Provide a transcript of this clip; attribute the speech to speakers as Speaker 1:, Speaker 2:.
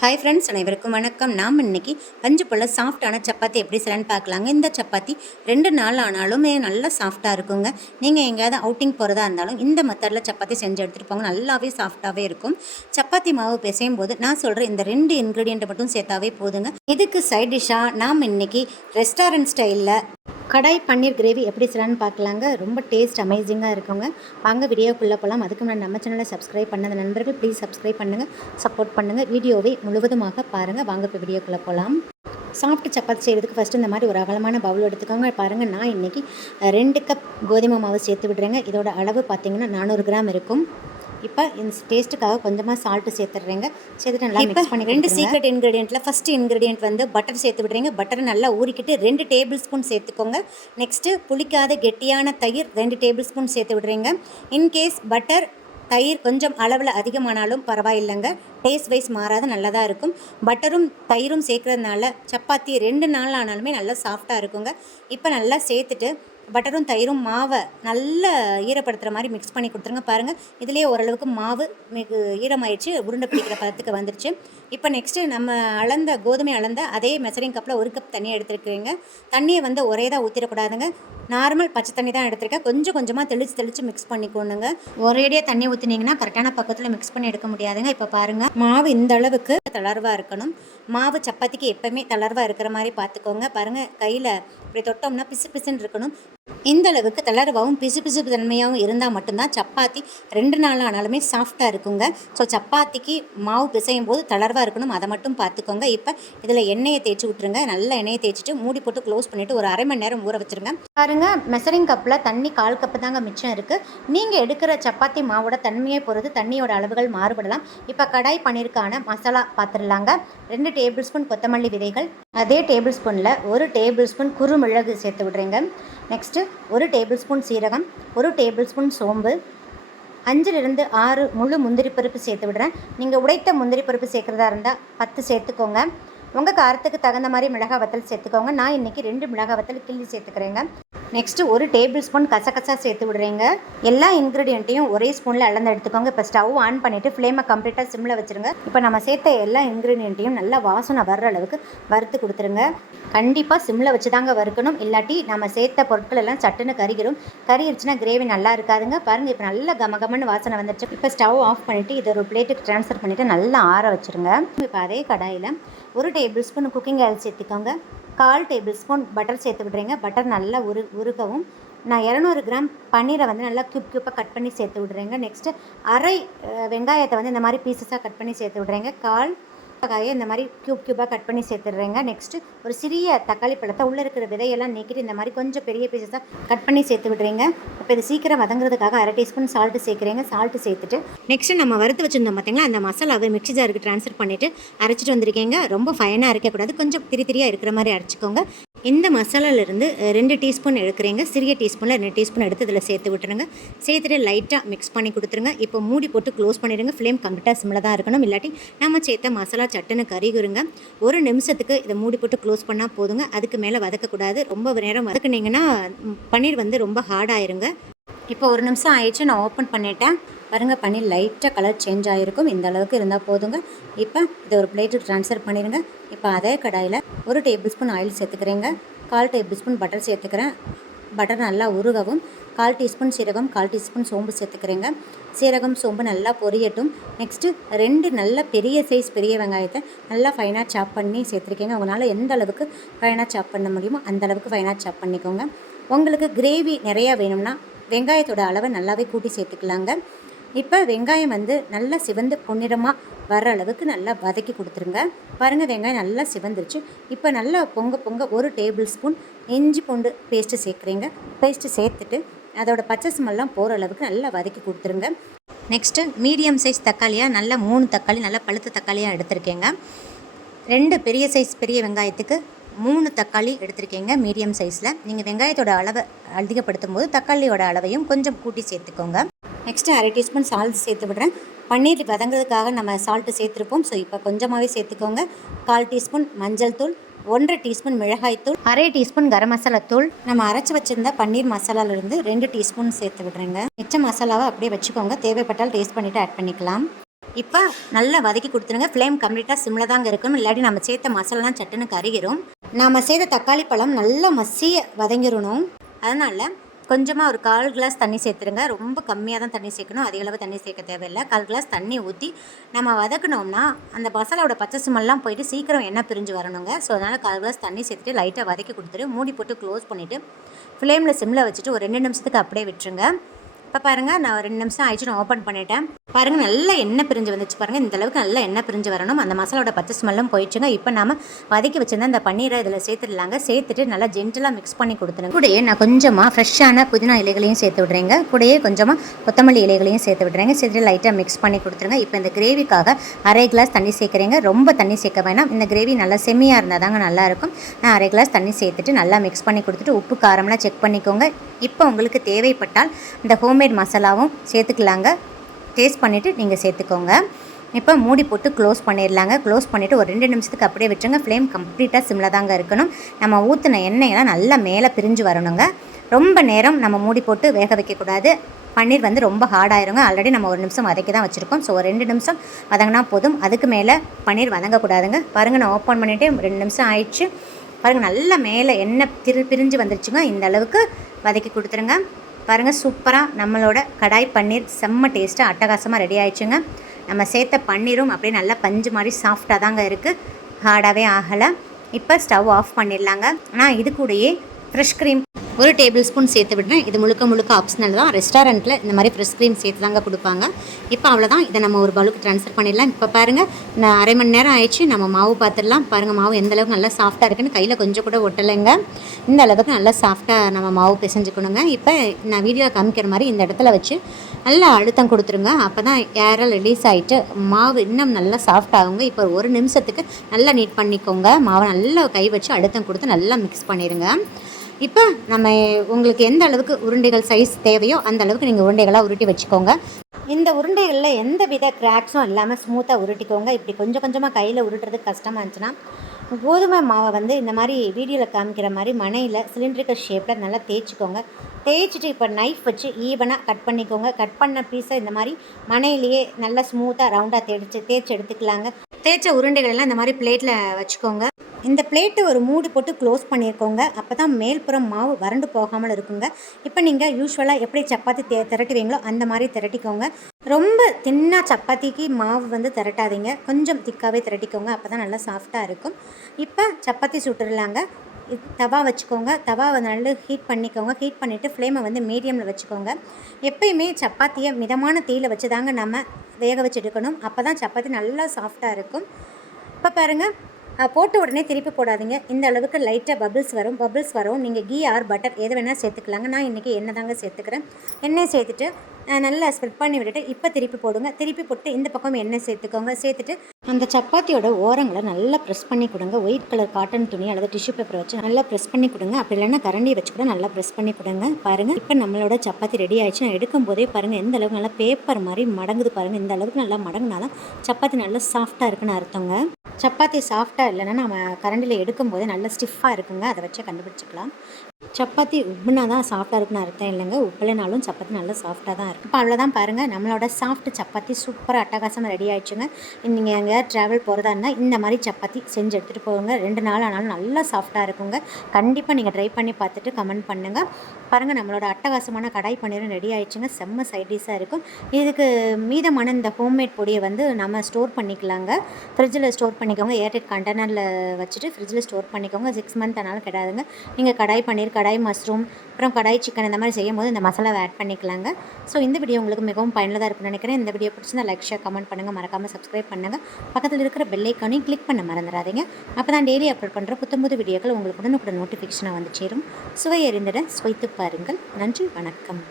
Speaker 1: Hi friends அனைவருக்கும் வணக்கம். நாம் இன்னைக்கு பஞ்சு போல் சாஃப்டான சப்பாத்தி எப்படி செய்யலான்னு பார்க்கலாங்க. இந்த சப்பாத்தி ரெண்டு நாள் ஆனாலுமே நல்லா சாஃப்டாக இருக்குங்க. நீங்கள் எங்கேயாவது அவுட்டிங் போகிறதா இருந்தாலும் இந்த மெத்தடில் சப்பாத்தி செஞ்சு எடுத்துகிட்டு போங்க. நல்லாவே சாஃப்டாகவே இருக்கும். சப்பாத்தி மாவு பிசையும் போது நான் சொல்கிற இந்த ரெண்டு இன்க்ரீடியண்ட்டை மட்டும் சேர்த்தாவே போதுங்க. இதுக்கு சைட் டிஷ்ஷாக நாம் இன்னைக்கு ரெஸ்டாரண்ட் ஸ்டைலில் கடாய் பன்னீர் கிரேவி எப்படி செய்யலான்னு பார்க்கலாங்க. ரொம்ப டேஸ்ட் அமேசிங்காக இருக்குங்க. வாங்க வீடியோக்குள்ளே போகலாம் அதுக்கு முன்னாடி நம்ம சேனலை சப்ஸ்கிரைப் பண்ணாத நண்பர்கள் ப்ளீஸ் சப்ஸ்கிரைப் பண்ணுங்கள் சப்போர்ட் பண்ணுங்கள் வீடியோவை முழுவதுமாக பாருங்கள் வாங்க இப்போ வீடியோக்குள்ளே போகலாம் சாப்பிட்டு சப்பாத்தி செய்கிறதுக்கு ஃபஸ்ட்டு இந்த மாதிரி ஒரு அகலமான பவுல் எடுத்துக்கோங்க. பாருங்கள் நான் இன்றைக்கி ரெண்டு கப் கோதுமை மாவு சேர்த்து விடுறேங்க. இதோட அளவு பார்த்தீங்கன்னா நானூறு கிராம் இருக்கும். இப்போ இந்த டேஸ்ட்டுக்காக கொஞ்சமாக சால்ட்டு சேர்த்துடுறேங்க. சேர்த்துட்டு நல்லா மிக்ஸ் பண்ணி ரெண்டு சீக்ரெட் இன்க்ரீடியண்ட்டில் ஃபஸ்ட்டு இன்க்ரீடியன்ட் வந்து பட்டர் சேர்த்து விடுறீங்க. பட்டர் நல்லா ஊறிக்கிட்டு ரெண்டு டேபிள் ஸ்பூன் சேர்த்துக்கோங்க. நெக்ஸ்ட்டு புளிக்காத கெட்டியான தயிர் ரெண்டு டேபிள் ஸ்பூன் சேர்த்து விடுறீங்க. இன்கேஸ் பட்டர் தயிர் கொஞ்சம் அளவில் அதிகமானாலும் பரவாயில்லைங்க. டேஸ்ட் வைஸ் மாறாத நல்லதாக இருக்கும். பட்டரும் தயிரும் சேர்க்கறதுனால சப்பாத்தி ரெண்டு நாள் ஆனாலுமே நல்லா சாஃப்டாக இருக்குங்க. இப்போ நல்லா சேர்த்துட்டு பட்டரும் தயிரும் மாவை நல்லா ஈரப்படுத்துகிற மாதிரி மிக்ஸ் பண்ணி கொடுத்துருங்க. பாருங்கள் இதுலேயே ஓரளவுக்கு மாவு மிகு ஈரமாயிடுச்சு உருண்டை பிடிக்கிற பதத்துக்கு வந்துருச்சு. இப்போ நெக்ஸ்ட்டு நம்ம அளந்த கோதுமை அளந்த அதே மெசரிங் கப்பில் ஒரு கப் தண்ணியை எடுத்துருக்குறீங்க. தண்ணியை வந்து ஒரே தான் ஊற்றிடக்கூடாதுங்க நார்மல் பச்சை தண்ணி தான் எடுத்திருக்கேன். கொஞ்சம் கொஞ்சமாக தெளித்து தெளித்து மிக்ஸ் பண்ணிக்கோணுங்க. ஒரேடியாக தண்ணி ஊற்றினீங்கன்னா கரெக்டான பக்கத்தில் மிக்ஸ் பண்ணி எடுக்க முடியாதுங்க. இப்போ பாருங்கள் மாவு இந்த அளவுக்கு தளர்வாக இருக்கணும். மாவு சப்பாத்திக்கு எப்போவுமே தளர்வாக இருக்கிற மாதிரி பார்த்துக்கோங்க பாருங்கள் கையில் இப்படி தொட்டோம்னா பிசு பிசுன்னு இருக்கணும். இந்த அளவுக்கு தளர்வாகவும் பிசு பிசு தன்மையாகவும் இருந்தால் மட்டும்தான் சப்பாத்தி ரெண்டு நாள் ஆனாலுமே சாஃப்டாக இருக்குங்க. ஸோ சப்பாத்திக்கு மாவு பிசையும் போது தளர்வாக இருக்கணும். அதை மட்டும் பார்த்துக்கோங்க. இப்போ இதில் எண்ணெயை தேய்ச்சி விட்ருங்க நல்ல எண்ணெயை தேய்ச்சிட்டு மூடி போட்டு க்ளோஸ் பண்ணிவிட்டு ஒரு அரை மணி நேரம் ஊற வச்சுருங்க. பாருங்க மெசரிங் கப்பில் தண்ணி கால் கப்பு தாங்க மிச்சம் இருக்குது நீங்கள் எடுக்கிற சப்பாத்தி மாவோட தன்மையை பொறுத்து தண்ணியோட அளவுகள் மாறுபடலாம். இப்போ கடாய் பன்னீருக்கான மசாலா பார்த்துடலாங்க ரெண்டு டேபிள் ஸ்பூன் கொத்தமல்லி விதைகள் அதே டேபிள் ஸ்பூனில் ஒரு டேபிள் ஸ்பூன் குறுமிளகு சேர்த்து விடுறேங்க. நெக்ஸ்ட்டு ஒரு டேபிள் ஸ்பூன் சீரகம் ஒரு டேபிள் ஸ்பூன் சோம்பு அஞ்சிலிருந்து ஆறு முழு முந்திரி பருப்பு சேர்த்து விடுறேன். நீங்கள் உடைத்த முந்திரி பருப்பு சேர்க்குறதா இருந்தால் பத்து சேர்த்துக்கோங்க. உங்கள் காரத்துக்கு தகுந்த மாதிரி மிளகாய் வத்தல் சேர்த்துக்கோங்க. நான் இன்றைக்கி ரெண்டு மிளகாய் வத்தல் கிள்ளி சேர்த்துக்கிறேங்க. நெக்ஸ்ட்டு ஒரு டேபிள் ஸ்பூன் கசகசா சேர்த்து விடுறீங்க. எல்லா இன்க்ரீடியண்ட்டையும் ஒரே ஸ்பூனில் அளந்து எடுத்துக்கோங்க. இப்போ ஸ்டவ் ஆன் பண்ணிவிட்டு ஃப்ளேமை கம்ப்ளீட்டாக சிம்மில் வச்சுருங்க. இப்போ நம்ம சேர்த்த எல்லா இன்க்ரீடியண்ட்டையும் நல்லா வாசனை வர்ற அளவுக்கு வறுத்து கொடுத்துருங்க. கண்டிப்பாக சிம்மில் வச்சு தாங்க வறுக்கணும். இல்லாட்டி நம்ம சேர்த்த பொருட்கள் எல்லாம் சட்டுன்னு கறிகிரும் கறிடுச்சுன்னா கிரேவி நல்லா இருக்காதுங்க. பாருங்கள் இப்போ நல்லா கமகமன்னு வாசனை வந்துருச்சு. இப்போ ஸ்டவ் ஆஃப் பண்ணிவிட்டு இதை ஒரு பிளேட்டுக்கு ட்ரான்ஸ்ஃபர் பண்ணிவிட்டு நல்லா ஆற வச்சுருங்க. இப்போ அதே கடாயில் ஒரு டேபிள் ஸ்பூன் குக்கிங் ஆயில் சேர்த்துக்கோங்க. கால் டேபிள் ஸ்பூன் பட்டர் சேர்த்து விட்றீங்க. பட்டர் நல்லா உரு உருகவும். நான் இரநூறு கிராம் பன்னீரை வந்து நல்லா கியூப் கியூப்பாக கட் பண்ணி சேர்த்து விட்றேங்க. நெக்ஸ்ட்டு அரை வெங்காயத்தை வந்து இந்த மாதிரி பீசஸாக கட் பண்ணி சேர்த்து விட்றேங்க. கால் காயை இந்த மாதிரி க்யூப் க்யூபாக கட் பண்ணி சேர்த்துடுறேங்க. நெக்ஸ்ட்டு ஒரு சிறிய தக்காளி பழத்தை உள்ளே இருக்கிற விதையெல்லாம் நீக்கிட்டு இந்த மாதிரி கொஞ்சம் பெரிய பீசஸாக கட் பண்ணி சேர்த்து விட்றீங்க. இப்போ இது சீக்கிரம் வதங்குறதுக்காக அரை டீஸ்பூன் சால்ட்டு சேர்க்குறீங்க. சால்ட்டு சேர்த்துட்டு நெக்ஸ்ட்டு நம்ம வறுத்து வச்சுருந்தோம் பார்த்தீங்களா அந்த மசாலாவை மிக்சி ஜாருக்கு ட்ரான்ஸ்ஃபர் பண்ணிவிட்டு அரைச்சிட்டு வந்திருக்கீங்க. ரொம்ப ஃபைனாக இருக்கக்கூடாது. கொஞ்சம் திரி திரியாக இருக்கிற மாதிரி அரைச்சிக்கோங்க. இந்த மசாலாவிலேருந்து ரெண்டு டீஸ்பூன் எடுக்கிறீங்க. சிறிய டீஸ்பூனில் ரெண்டு டீஸ்பூன் எடுத்து இதில் சேர்த்து விட்டுருங்க. சேர்த்துட்டு லைட்டாக மிக்ஸ் பண்ணி கொடுத்துருங்க. இப்போ மூடி போட்டு க்ளோஸ் பண்ணிடுங்க. ஃப்ளேம் கம்ப்ளீட்டாக சிம்மில் தான் இருக்கணும். இல்லாட்டி நம்ம சேர்த்த மசாலா சட்டுன்னு கறிகுருங்க ஒரு நிமிஷத்துக்கு இதை மூடி போட்டு க்ளோஸ் பண்ணால் போதுங்க. அதுக்கு மேலே வதக்கக்கூடாது. ரொம்ப நேரம் வதக்குனீங்கன்னா பன்னீர் வந்து ரொம்ப ஹார்டாயிருங்க இப்போ ஒரு நிமிஷம் ஆயிடுச்சு. நான் ஓப்பன் பண்ணிட்டேன். பாருங்கள் பண்ணி லைட்டாக கலர் சேஞ்ச் ஆகிருக்கும் இந்த அளவுக்கு இருந்தால் போதுங்க. இப்போ இதை ஒரு பிளேட்டுக்கு ட்ரான்ஸ்ஃபர் பண்ணிடுங்க. இப்போ அதே கடாயில் ஒரு டேபிள் ஸ்பூன் ஆயில் சேர்த்துக்கிறேங்க. கால் டேபிள் ஸ்பூன் பட்டர் சேர்த்துக்கிறேன். பட்டர் நல்லா உருகவும். கால் டீஸ்பூன் சீரகம் கால் டீஸ்பூன் சோம்பு சேர்த்துக்கிறேங்க. சீரகம் சோம்பு நல்லா பொரியட்டும். நெக்ஸ்ட்டு ரெண்டு நல்ல பெரிய சைஸ் பெரிய வெங்காயத்தை நல்லா ஃபைனாக சாப் பண்ணி சேர்த்துருக்கீங்க. உங்களால் எந்த அளவுக்கு ஃபைனாக சாப் பண்ண முடியுமோ அந்த அளவுக்கு ஃபைனாக சாப் பண்ணிக்கோங்க. உங்களுக்கு கிரேவி நிறையா வேணும்னா வெங்காயத்தோட அளவை நல்லாவே கூட்டி சேர்த்துக்கலாங்க. இப்போ வெங்காயம் வந்து நல்லா சிவந்து பொன்னிறமாக வர அளவுக்கு நல்லா வதக்கி கொடுத்துருங்க. பாருங்கள் வெங்காயம் நல்லா சிவந்துருச்சு. இப்போ நல்லா பொங்க பொங்க ஒரு டேபிள் ஸ்பூன் இஞ்சி பூண்டு பேஸ்ட்டு சேர்க்குறீங்க. பேஸ்ட்டு சேர்த்துட்டு அதோட பச்சை ஸ்மெல்லாம் போகிற அளவுக்கு நல்லா வதக்கி கொடுத்துருங்க. நெக்ஸ்ட்டு மீடியம் சைஸ் தக்காளியாக நல்லா மூணு தக்காளி நல்லா பழுத்த தக்காளியாக எடுத்திருக்கேங்க. ரெண்டு பெரிய சைஸ் பெரிய வெங்காயத்துக்கு மூணு தக்காளி எடுத்திருக்கீங்க மீடியம் சைஸில். நீங்கள் வெங்காயத்தோட அளவை அதிகப்படுத்தும் போது தக்காளியோட அளவையும் கொஞ்சம் கூட்டி சேர்த்துக்கோங்க. நெக்ஸ்ட்டு அரை டீஸ்பூன் சால்ட் சேர்த்து விடுறேன். பன்னீர் வதங்குறதுக்காக நம்ம சால்ட்டு சேர்த்துருப்போம். ஸோ இப்போ கொஞ்சமாகவே சேர்த்துக்கோங்க. கால் டீஸ்பூன் மஞ்சள் தூள் ஒன்றரை டீஸ்பூன் மிளகாய்த்தூள் அரை டீஸ்பூன் கரம் மசாலா தூள். நம்ம அரைச்சி வச்சிருந்த பன்னீர் மசாலாலேருந்து ரெண்டு டீஸ்பூன் சேர்த்து விடுறேங்க. மிச்ச மசாலாவை அப்படியே வச்சுக்கோங்க. தேவைப்பட்டால் டேஸ்ட் பண்ணிவிட்டு ஆட் பண்ணிக்கலாம். இப்போ நல்லா வதக்கி கொடுத்துருங்க. ஃப்ளேம் கம்ப்ளீட்டாக சிம்மில் தாங்க இருக்கணும். இல்லாட்டி நம்ம சேர்த்த மசாலாலாம் சட்டுன்னு கருகிரும். நாம் சேர்த்த தக்காளி பழம் நல்லா மசிய வதங்கிடணும் அதனால் கொஞ்சமாக ஒரு கால் கிளாஸ் தண்ணி சேர்த்துருங்க. ரொம்ப கம்மியாக தான் தண்ணி சேர்க்கணும். அதிக அளவு தண்ணி சேர்க்க தேவையில்லை. கால் கிளாஸ் தண்ணி ஊற்றி நம்ம வதக்கினோம்னா அந்த மசாலாவோட பச்சை சுமெல்லாம் போயிட்டு சீக்கிரம் எண்ணெய் பிரிஞ்சு வரணுங்க. ஸோ அதனால் கால் கிளாஸ் தண்ணி சேர்த்துட்டு லைட்டாக வதக்கி கொடுத்துட்டு மூடி போட்டு க்ளோஸ் பண்ணிவிட்டு ஃப்ளேமில் சிம்மில் வச்சுட்டு ஒரு ரெண்டு நிமிஷத்துக்கு அப்படியே விட்டுருங்க. இப்போ பாருங்கள் நான் ரெண்டு நிமிஷம் ஆயிடுச்சு நான் ஓப்பன் பண்ணிட்டேன். பாருங்கள் நல்ல எண்ணெய் பிரிஞ்சு வந்துச்சு பாருங்கள் இந்த அளவுக்கு நல்லா எண்ணெய் பிரிஞ்சு வரணும். அந்த மசாலோட பச்சை ஸ்மெல்லும் போயிடுச்சுங்க. இப்போ நாம வதக்கி வச்சிருந்தா இந்த பன்னீரை இதில் சேர்த்துடலாங்க. சேர்த்துட்டு நல்லா ஜென்டலாக மிக்ஸ் பண்ணி கொடுத்துருங்க. கூடயே நான் கொஞ்சமாக ஃப்ரெஷ்ஷான புதினா இலைகளையும் சேர்த்து விட்றேங்க. கூடயே கொஞ்சமாக கொத்தமல்லி இலைகளையும் சேர்த்து விட்றேங்க. சேர்த்துட்டு லைட்டாக மிக்ஸ் பண்ணி கொடுத்துருங்க. இப்போ இந்த கிரேவிக்காக அரை கிளாஸ் தண்ணி சேர்க்குறேங்க. ரொம்ப தண்ணி சேர்க்க வேணாம். இந்த கிரேவி நல்லா செம்மியாக இருந்தால் தாங்க நல்லாயிருக்கும் நான் அரை கிளாஸ் தண்ணி சேர்த்துட்டு நல்லா மிக்ஸ் பண்ணி கொடுத்துட்டு உப்பு காரம்லாம் செக் பண்ணிக்கோங்க. இப்போ உங்களுக்கு தேவைப்பட்டால் இந்த ஹோம்மேட் மசாலாவும் சேர்த்துக்கலாங்க. டேஸ்ட் பண்ணிவிட்டு நீங்கள் சேர்த்துக்கோங்க. இப்போ மூடி போட்டு க்ளோஸ் பண்ணிடலாங்க. க்ளோஸ் பண்ணிவிட்டு ஒரு ரெண்டு நிமிஷத்துக்கு அப்படியே விட்டுருங்க. ஃப்ளேம் கம்ப்ளீட்டாக சிம்மில் தாங்க இருக்கணும். நம்ம ஊற்றின எண்ணெயெல்லாம் நல்லா மேலே பிரிஞ்சு வரணுங்க. ரொம்ப நேரம் நம்ம மூடி போட்டு வேக வைக்கக்கூடாது. பன்னீர் வந்து ரொம்ப ஹார்டாயிருங்க ஆல்ரெடி நம்ம ஒரு நிமிஷம் வதக்கி தான் வச்சுருக்கோம். ஸோ ஒரு ரெண்டு நிமிஷம் வதங்கினா போதும். அதுக்கு மேலே பன்னீர் வதங்கக்கூடாதுங்க. பாருங்கள் நான் ஓப்பன் பண்ணிவிட்டு ரெண்டு நிமிஷம் ஆயிடுச்சு. பாருங்கள் நல்லா மேலே எண்ணெய் திரு பிரிஞ்சு வந்துருச்சுங்க. இந்த அளவுக்கு வதக்கி கொடுத்துருங்க. பாருங்கள் சூப்பராக நம்மளோட கடாய் பன்னீர் செம்ம டேஸ்ட்டாக அட்டகாசமாக ரெடி ஆயிடுச்சுங்க. நம்ம சேர்த்த பன்னீரும் அப்படியே நல்லா பஞ்சு மாதிரி சாஃப்டாக தாங்க இருக்குது ஹார்டாகவே ஆகலை. இப்போ ஸ்டவ் ஆஃப் பண்ணிடலாங்க. ஆனால் இது கூடயே ஃப்ரெஷ் க்ரீம் ஒரு டேபிள் ஸ்பூன் சேர்த்து விடுறேன். இது முழுக்க முழுக்க ஆப்ஷனல் தான். ரெஸ்டாரண்ட்டில் இந்த மாதிரி ஃப்ரெஷ் க்ரீம் சேர்த்து தாங்க கொடுப்பாங்க. இப்போ அவ்வளோதான் இதை நம்ம ஒரு பவுலுக்கு ட்ரான்ஸ்ஃபர் பண்ணிடலாம். இப்போ பாருங்கள் நான் அரை மணி நேரம் ஆயிடுச்சு. நம்ம மாவு பார்த்துடலாம் பாருங்கள் மாவு எந்த அளவுக்கு நல்லா சாஃப்டாக இருக்குன்னு. கையில் கொஞ்சம் கூட ஒட்டலைங்க. இந்த அளவுக்கு நல்லா சாஃப்டாக நம்ம மாவு பிசைஞ்சுக்கணுங்க. இப்போ நான் வீடியோ காமிக்கிற மாதிரி இந்த இடத்துல வச்சு நல்லா அழுத்தம் கொடுத்துருங்க. அப்போ தான் ஏரை ரிலீஸ் ஆகிட்டு மாவு இன்னும் நல்லா சாஃப்ட் ஆகுங்க. இப்போ ஒரு நிமிஷத்துக்கு நல்லா நீட் பண்ணிக்கோங்க. மாவை நல்லா கை வச்சு அழுத்தம் கொடுத்து நல்லா மிக்ஸ் பண்ணிடுங்க இப்போ நம்ம உங்களுக்கு எந்த அளவுக்கு உருண்டைகள் சைஸ் தேவையோ அந்த அளவுக்கு நீங்கள் உருண்டைகளாக உருட்டி வச்சுக்கோங்க. இந்த உருண்டைகளில் எந்த வித கிராக்ஸும் இல்லாமல் ஸ்மூத்தாக உருட்டிக்கோங்க. இப்படி கொஞ்சம் கொஞ்சமாக கையில் உருட்டுறதுக்கு கஷ்டமாக இருந்துச்சுன்னா கோதுமை மாவை வந்து இந்த மாதிரி வீடியோவில் காமிக்கிற மாதிரி மனையில் சிலிண்ட்ரிக்கல் ஷேப்பில் நல்லா தேய்ச்சிக்கோங்க. தேய்ச்சிட்டு இப்போ நைஃப் வச்சு ஈவனாக கட் பண்ணிக்கோங்க. கட் பண்ண பீஸை இந்த மாதிரி மனையிலேயே நல்லா ஸ்மூத்தாக ரவுண்டாக தேய்ச்சி தேய்ச்சி எடுத்துக்கலாங்க. தேய்ச்ச உருண்டைகள் எல்லாம் இந்த மாதிரி பிளேட்டில் வச்சுக்கோங்க. இந்த பிளேட்டு ஒரு மூடி போட்டு க்ளோஸ் பண்ணியிருக்கோங்க அப்போ தான் மேல்புறம் மாவு வறண்டு போகாமல் இருக்குங்க. இப்போ நீங்கள் யூஸ்வலாக எப்படி சப்பாத்தி தே திரட்டுவீங்களோ அந்த மாதிரி திரட்டிக்கோங்க. ரொம்ப தின்னாக சப்பாத்திக்கு மாவு வந்து திரட்டாதீங்க. கொஞ்சம் திக்காகவே திரட்டிக்கோங்க. அப்போ தான் நல்லா சாஃப்டாக இருக்கும். இப்போ சப்பாத்தி சுட்டுடலாங்க தவா வச்சுக்கோங்க. தவாவை நல்லா ஹீட் பண்ணிக்கோங்க. ஹீட் பண்ணிவிட்டு ஃப்ளேமை வந்து மீடியமில் வச்சுக்கோங்க. எப்பயுமே சப்பாத்தியை மிதமான தீயில் வச்சு தாங்க நம்ம வேக வச்சு எடுக்கணும். அப்போ தான் சப்பாத்தி நல்லா சாஃப்டாக இருக்கும். இப்போ பாருங்கள் போட்ட உடனே திருப்பி போடாதீங்க. இந்த அளவுக்கு லைட்டாக பபிள்ஸ் வரும். பபிள்ஸ் வரும். நீங்கள் கீ ஆர் பட்டர் எது வேணால் சேர்த்துக்கலாங்க. நான் இன்றைக்கி எண்ணெய் தாங்க சேர்த்துக்கிறேன்? எண்ணெய் சேர்த்துட்டு நல்லா ஸ்ப்ரெட் பண்ணி விட்டுட்டு இப்போ திருப்பி போடுங்க. திருப்பி போட்டு இந்த பக்கம் எண்ணெய் சேர்த்துக்கோங்க. சேர்த்துட்டு அந்த சப்பாத்தியோட ஓரங்களை நல்லா ப்ரெஸ் பண்ணி கொடுங்க. ஒயிட் கலர் காட்டன் துணி அல்லது டிஷ்யூ பேப்பர் வச்சு நல்லா ப்ரெஸ் பண்ணி கொடுங்க. அப்படி இல்லைன்னா கரண்டி வச்சு கூட நல்லா ப்ரெஸ் பண்ணி கொடுங்க. பாருங்கள் இப்போ நம்மளோட சப்பாத்தி ரெடி ஆயிடுச்சு. நான் எடுக்கும் போதே பாருங்கள் எந்த அளவுக்கு நல்லா பேப்பர் மாதிரி மடங்குது பாருங்கள் இந்த அளவுக்கு நல்லா மடங்குனாலும் சப்பாத்தி நல்லா சாஃப்டாக இருக்குன்னு அர்த்தங்க. சப்பாத்தி சாஃப்டாக இல்லைன்னா நம்ம கரண்டில் எடுக்கும்போது நல்லா ஸ்டிஃபாக இருக்குங்க. அதை வச்சே கண்டுபிடிச்சிக்கலாம். சப்பாத்தி உப்புனா தான் சாஃப்டாக இருக்குன்னு அர்த்தம் இல்லைங்க. உப்புலனாலும் சப்பாத்தி நல்லா சாஃப்டாக தான் இருக்கும் இப்போ அவ்வளோதான் பாருங்கள் நம்மளோட சாஃப்ட் சப்பாத்தி சூப்பராக அட்டகாசமாக ரெடி ஆயிடுச்சுங்க. நீங்கள் எங்கேயா ட்ராவல் போகிறதா இருந்தால் இந்த மாதிரி சப்பாத்தி செஞ்சு எடுத்துகிட்டு போங்க. ரெண்டு நாள் ஆனாலும் நல்லா சாஃப்டாக இருக்குங்க. கண்டிப்பாக நீங்கள் ட்ரை பண்ணி பார்த்துட்டு கமெண்ட் பண்ணுங்கள் பாருங்கள் நம்மளோட அட்டகாசமான கடாய் பன்னீரும் ரெடி ஆயிடுச்சுங்க. செம்ம சைடிஷாக இருக்கும். இதுக்கு மீதமான இந்த ஹோம்மேட் பொடியை வந்து நம்ம ஸ்டோர் பண்ணிக்கலாங்க. ஃப்ரிட்ஜில் ஸ்டோர் பண்ணிக்கோங்க. ஏர்டெட் கண்டெய்னரில் வச்சுட்டு ஃப்ரிட்ஜில் ஸ்டோர் பண்ணிக்கோங்க. சிக்ஸ் மந்த் ஆனாலும் கிடையாதுங்க நீங்கள் கடாய் பன்னீர் கடாய் மஷ்ரூம் அப்புறம் கடாய் சிக்கன் இந்த மாதிரி செய்யும் போது இந்த மசாலாவை ஆட் பண்ணிக்கலாங்க. ஸோ இந்த வீடியோ உங்களுக்கு மிகவும் பயனுள்ளதாக இருக்கும்னு நினைக்கிறேன். இந்த வீடியோ பிடிச்சிருந்தா லைக் ஷேர் கமெண்ட் பண்ணுங்கள் மறக்காமல் சப்ஸ்கிரைப் பண்ணுங்கள் பக்கத்தில் இருக்கிற பெல்லைக்கானையும் கிளிக் பண்ண மறந்துடாதீங்க. அப்போ தான் டெய்லி அப்லோட் பண்ணுற புத்தம்புது வீடியோக்கள் உங்களுக்கு உடனுக்குடன் நோட்டிஃபிகேஷனாக வந்து சேரும். சுவை அறிந்திட சுவைத்து பாருங்கள். நன்றி வணக்கம்.